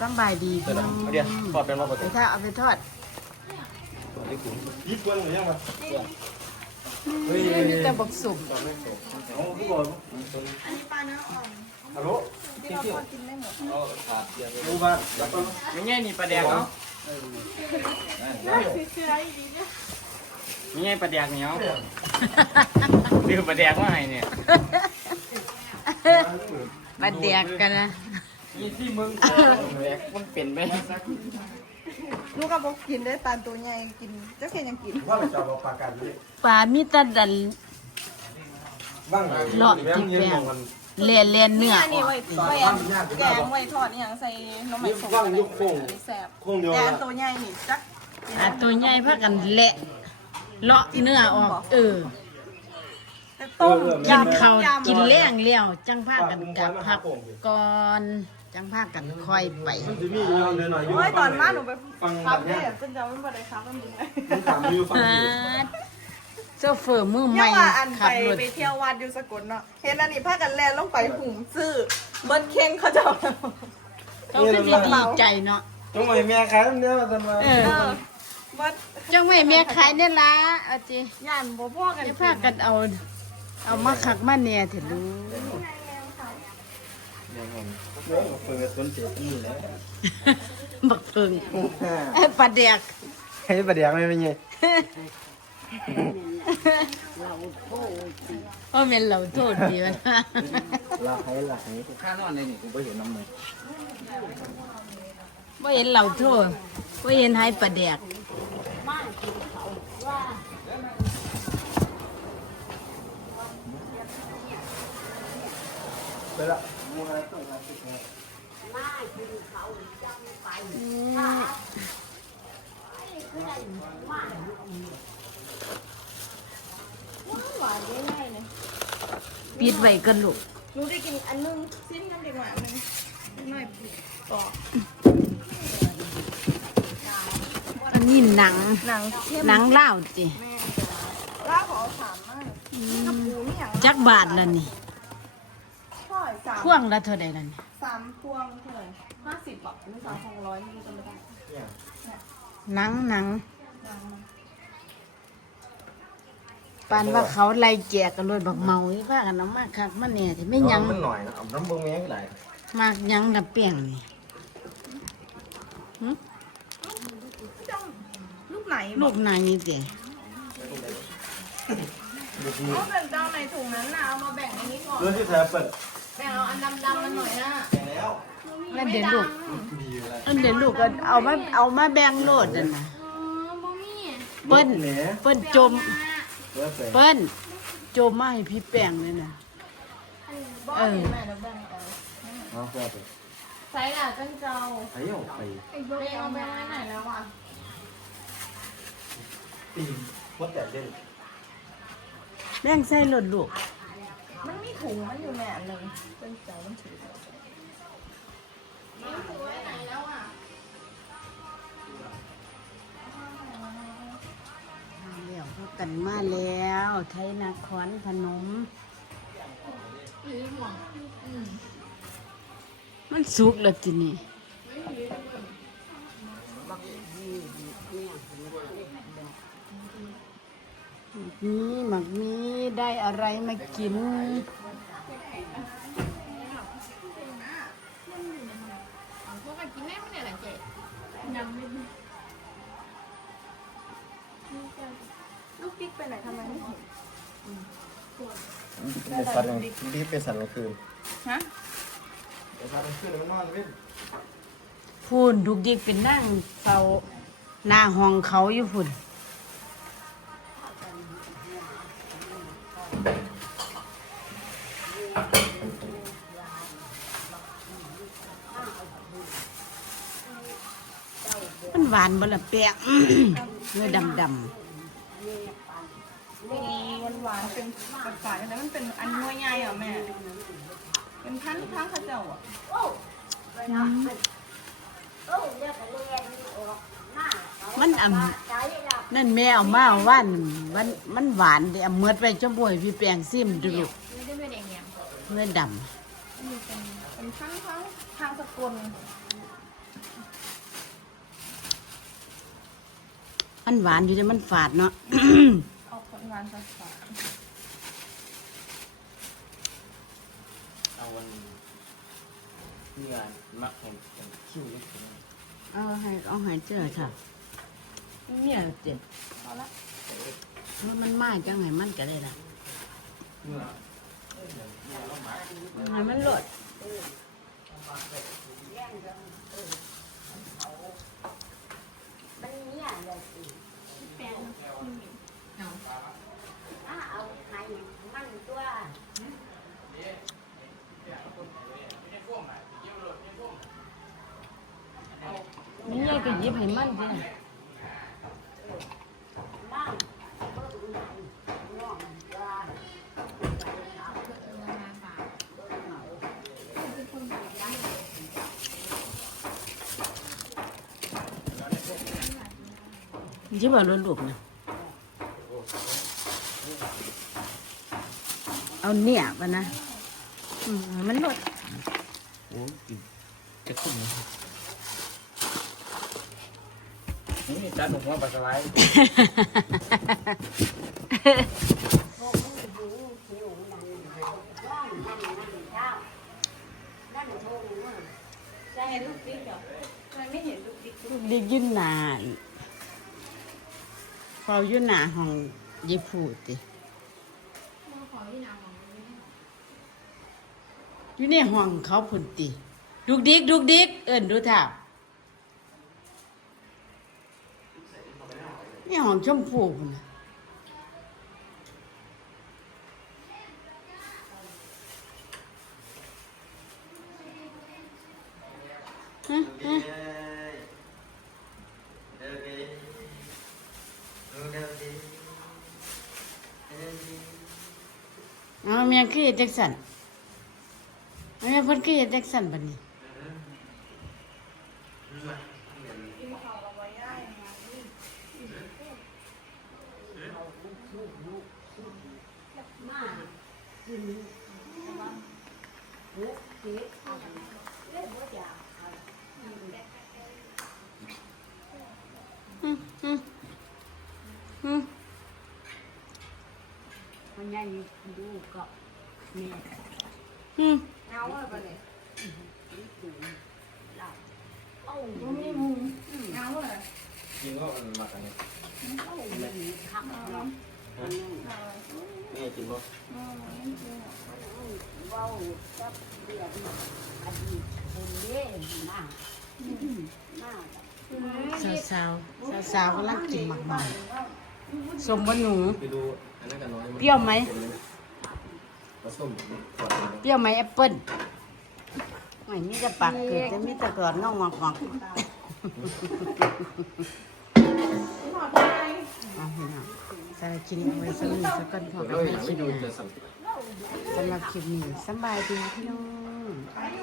สำบายดีเดี๋พี่ยวน้นะองเอาเดี๋ยวทอดเป็นว่าปกไปติทอดเอาไปทอดยี่สิบกว่าหรือยังวะนี่แต่บกสุกเอาผู้บอลอันนี้ปลาเนื้ออ่อนฮัลโหลที่เรากินได้หมดเอาขาดเดียวรู้บ้างแล้วก็ไม่ง่ายนี่ปลาแดกเนาะไม่ง่ายปลาแดกเหนียวดือปลาแดกว่าไงเนี่ยมาเดียกกันนะ นี่ที่มึงแดกมันเป็นไหมลูกกับบอกกินได้ปลาตัวใหญ่กินเจ้าเคนยังกินว่าเราจะเอาปลากันด้วยปลามีแตะดันบ้างเลาะแม่ที่เย็นแป้ของงมันเลียนเลียนเนื้ออันนี้ไว้ไว้อันแกงไว้ทอดอหย่างใส่น้ำมันสดอันนี้แซ่บโค้งเดียวแต่นะอันตัวใหญ่นี่จักอะตัวใหญ่พากันเละเลาะเนื้อออก เออแต่ต้มกินยำข้าวยำกินเลี้ยงเลี้ยวจังพากันกลับพักก่อน จังพากันค่อยไป มันจะมีอยู่เดินหน่อยอยู่โอ้ยตอนมาหนูไปฟังคาแบบเฟ่เนี้ยจนจำไม่ได้ครับมันยังไงมันถามอยู่ฟังปาอยู่ดเจ้าเฟอร์มือใหยัม่งว่าอันขัไปบรถไปเที่ยววัดอยู่สกลเนาะเห็นอันนี้พากันแลนลงไปหุ่มซื้อเบิ้ลเค้งเขาจะเอาเขาก็สิดีใจเนาะต้องไปแม่ขายมันเนี่ยมาทำไมเออเออเบิ้ลจังไม่เมียขายเนี่ยละเอาจีย่านบ่พ่อกันจะพากันเอา เอามาขักมาเนี่ยเถอะลูก เรื่องเปิดต้นเสียที่แล้วบักเพิงเอ้ยปลาแดกให้ประเดี๋ยวไม่เป็นไงโอ้แม่นเราโทษดีวะนะลาให้ลาให้ข้านอนในนี่กูไม่เห็นน้ำมือบ่เห็นเราโทษบ่เห็นให้ปลาแดกไปละ หวานง่ายๆเลยปิดไว้กันลูกหนูได้กินอันนึงสิ้นกันดีกว่าอันนึงหน่อยปอกอันนี้หนัง หนังเข้มหนังเล่าวจิลาบขอถามมากกับปูนี่อย่างจักบาทละนี่ช่อย สามพ่วงละเท่าใดละนี่สามพวงเท่าไหร่ห้าสิบบาทหรือสามพวงร้อยไม่รู้จำไม่ได้หนังหนังปานว่าเขาไล่แจกกันเลยบักเมาอีพากันเอามาคักมาเนี่ยที่ไม่หยังมันหน่อยนะเอาน้ำเบิ้งแม่ก็ได้มากหยังกับเปียงนี่หึลูกไหนลูกนายนี่ติเอาเป็นเจ้าในถุงนั้นนะเอามาแบ่งในนี้ก่อน เรื่องที่แท้เปิดแบ่ง เอาอันดำๆมันหน่อยนะแล้วนั่นเดี๋ยวลูกนั่นเดี๋ยวลูกก็เอามาเอามาแบ่งโลดนั่นน่ะเปิ้นแหนเปิ้นจมเปิดไปเปิ้นจมมาให้พี่แป้งเลยนะบ้าเออเห็นไหมเดี๋ยวแบ่งเอาเอาเปิดไปใส่ละจังเจ้าไอ้เอาไปไอ้เบ้เอาไปไว้ไหนแล้วอะตีวัดแต่เด่นแบ่งใส่รถลูกมันมี ถุงมันอยู่แม่หนึ่งจังเจ้ามันถือมาแล้วพากันมาแล้วไทยนครพนม มันสุกแล้วทีนี้นี่หมักนี้ได้อะไรมากิน ลูกติ๊กไปไหนทำไมไม่เห็นเป็นสัตว์กลางที่เป็นสัตว์กลางคืนฮะเป็นสัตว์กลางคืนมันนอนเว้นพูนดุกดิกเป็นนั่งเฝ้าหน้าห้องเขาอยู่พุ่น หวานบ่ละแปะเนื้อดำดมีหวานๆเป็นฝาดๆแต่มันเป็นอันน้อยใหญ่อะแม่ เป็นพันพันข้าวเจ้าอะำมันอ่ำนั่นแม่เอามาว่านมันมันหวานเดี๋ยวเมือดไปจมบ่วยพี่แปงซิมดูลูกเนื้อดเป็นพันพันทางสกุล มันหวานอยู่แต่มันฝาดเนาะ ออกหวานๆฝาดเอาวันเนื้อมักแห่งคิ้วเล็กเอาให้เอาให้เจอค่ะเนี่ยเจ็บๆพอละมันมันมาจังไงมันก็ได้ล่ะเนื้อให้มันหลด นี่ยายก็ยิบให้มันสิยิบเอาล้วนลูกๆนะ เอาเนี่ยปะนะอืมให้มันหลดโอ้ยจะคุ้มนี่จานหนุ่มว่าปลาสไลด์จะเห็นลูกติ๊กเหรอทำไมไม่เห็นลูกติ๊กลูกเด็กยื่นหนาอีกเฝ้ายื่นหนาห้อง ยีผูดติอยู่ในห้องเขาพุ่นติ ดุกดิกดุกดิกเอิ้นดูท่านี่ห้องชมพูพุ่นน่ะฮะฮะ เอาเมียคือเด็กสันเอาเมียเพิ่นคือเด็กสันบัดนี้มาอืมอืม มันยังดูก็แม่อืมเอาอะไรไปเลยเอ้ามันไม่มุงเอาอะไรจริงก็มันมักอันนี้เอ้ามันคักเนาะนี่จริงก็เว้ากับเดือนอดีตคนเด้มามาสาวสาวสาวสาวๆกำลังกินหมากหม่ๆสมบหนูไปดู อันนั้นกันน้อยเปรี้ยวไหมผสมขวดเปรี้ยวไหมแอปเปิ้ลไม่มีแต่ปากเกิดแต่มีแต่กรอนน่องงอกงอกเอาพี่น้องสารบคลิปนี้เอาไว้สำหรับสักก่อนขอเลกับยพี่ไม่ชิดูโนจะสัมผัสสำหรับคลิปนี้สำบายดีพี่น้อง